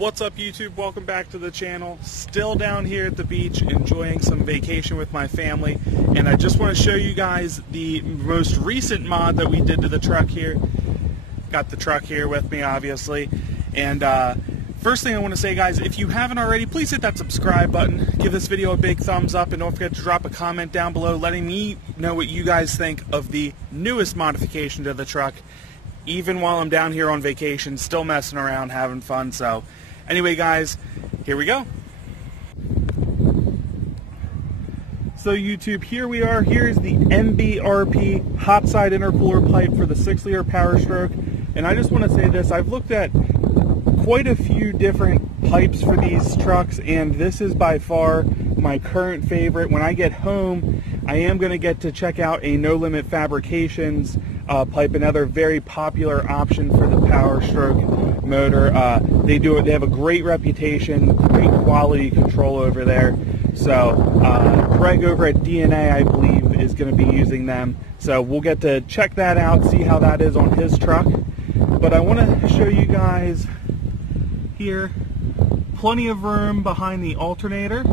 What's up, YouTube? Welcome back to the channel. Still down here at the beach enjoying some vacation with my family, and I just want to show you guys the most recent mod that we did to the truck here. Got the truck here with me, obviously, and first thing I want to say, guys, if you haven't already, please hit that subscribe button, give this video a big thumbs up, and don't forget to drop a comment down below letting me know what you guys think of the newest modification to the truck. Even while I'm down here on vacation, still messing around, having fun. So anyway, guys, here we go. So YouTube, here we are. Here's the mbrp hot side intercooler pipe for the 6-liter Powerstroke. And I just want to say this, I've looked at quite a few different pipes for these trucks, and this is by far my current favorite. When I get home, I am going to get to check out a No Limit Fabrications pipe, another very popular option for the Powerstroke motor. They have a great reputation, great quality control over there. So Greg over at DNA, I believe, is going to be using them. So we'll get to check that out, see how that is on his truck. But I want to show you guys here, plenty of room behind the alternator.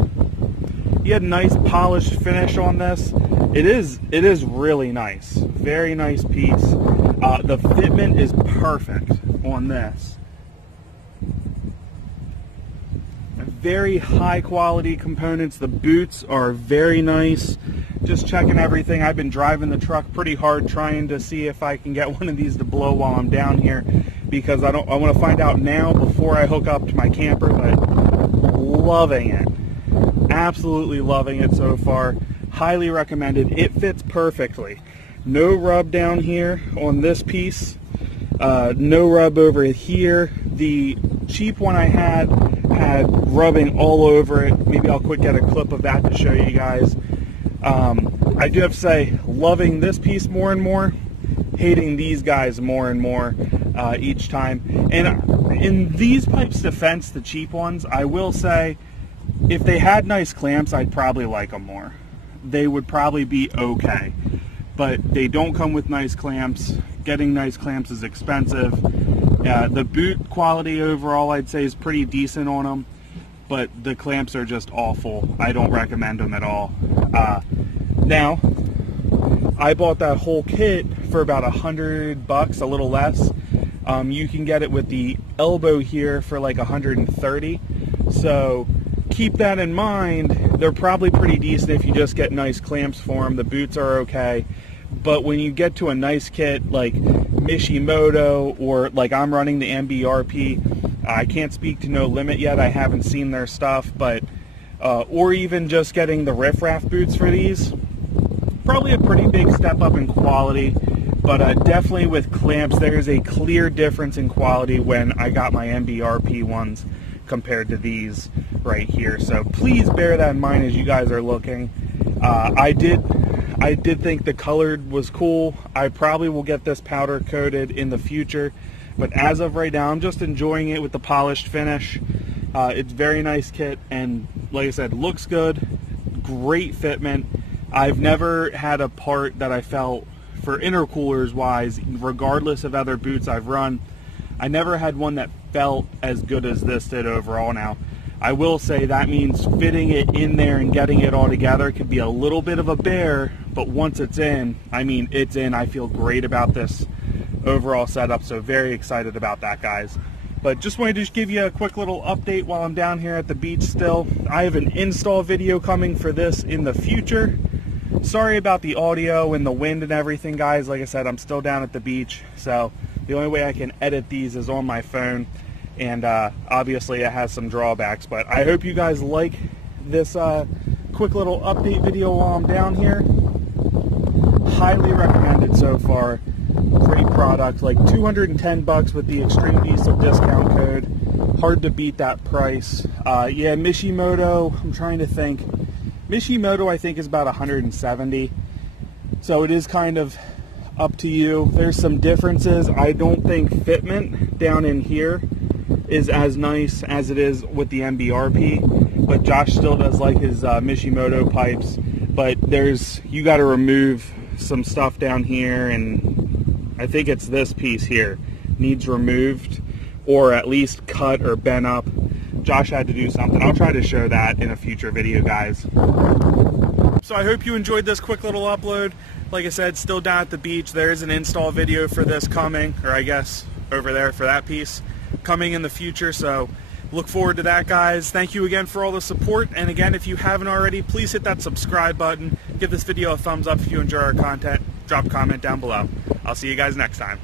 He had a nice polished finish on this. It is really nice, very nice piece. The fitment is perfect on this. Very high quality components. The boots are very nice. Just checking everything. I've been driving the truck pretty hard trying to see if I can get one of these to blow while I'm down here, because I want to find out now before I hook up to my camper. But loving it, absolutely loving it so far. Highly recommended. It fits perfectly. No rub down here on this piece. No rub over here. The cheap one I had rubbing all over it. Maybe I'll quick get a clip of that to show you guys. I do have to say, loving this piece more and more, hating these guys more and more each time. And in these pipes' defense, the cheap ones, I will say, if they had nice clamps, I'd probably like them more. They would probably be okay, but they don't come with nice clamps. Getting nice clamps is expensive. The boot quality overall, I'd say, is pretty decent on them, but the clamps are just awful. I don't recommend them at all. Now, I bought that whole kit for about $100, a little less. You can get it with the elbow here for like $130. So keep that in mind. They're probably pretty decent if you just get nice clamps for them. The boots are okay. But when you get to a nice kit like Mishimoto, or like I'm running the mbrp, I can't speak to No Limit yet. I haven't seen their stuff, but or even just getting the riffraff boots for these, probably a pretty big step up in quality. But definitely with clamps, there's a clear difference in quality when I got my mbrp ones compared to these right here. So please bear that in mind as you guys are looking. I did think the colored was cool. I probably will get this powder coated in the future, but as of right now, I'm just enjoying it with the polished finish. It's very nice kit, and like I said, looks good, great fitment. I've never had a part that I felt, for intercoolers wise, regardless of other boots I've run, I never had one that felt as good as this did overall. Now, I will say that means fitting it in there and getting it all together could be a little bit of a bear, but once it's in, I mean, it's in. I feel great about this overall setup, so very excited about that, guys. But just wanted to just give you a quick little update while I'm down here at the beach still. I have an install video coming for this in the future. Sorry about the audio and the wind and everything, guys. Like I said, I'm still down at the beach, so the only way I can edit these is on my phone. And obviously it has some drawbacks, but I hope you guys like this quick little update video while I'm down here. Highly recommended so far. Great product, like $210 with the Extreme Diesel discount code. Hard to beat that price. Yeah, Mishimoto, I'm trying to think. Mishimoto, I think, is about $170. So it is kind of up to you. There's some differences. I don't think fitment down in here is as nice as it is with the mbrp, but Josh still does like his Mishimoto pipes. But you got to remove some stuff down here, and I think it's this piece here needs removed or at least cut or bent up. Josh had to do something. I'll try to show that in a future video, guys. So I hope you enjoyed this quick little upload. Like I said, still down at the beach. There is an install video for this coming, or I guess over there for that piece, coming in the future. So look forward to that, guys. Thank you again for all the support. And again, if you haven't already, please hit that subscribe button. Give this video a thumbs up if you enjoy our content. Drop a comment down below. I'll see you guys next time.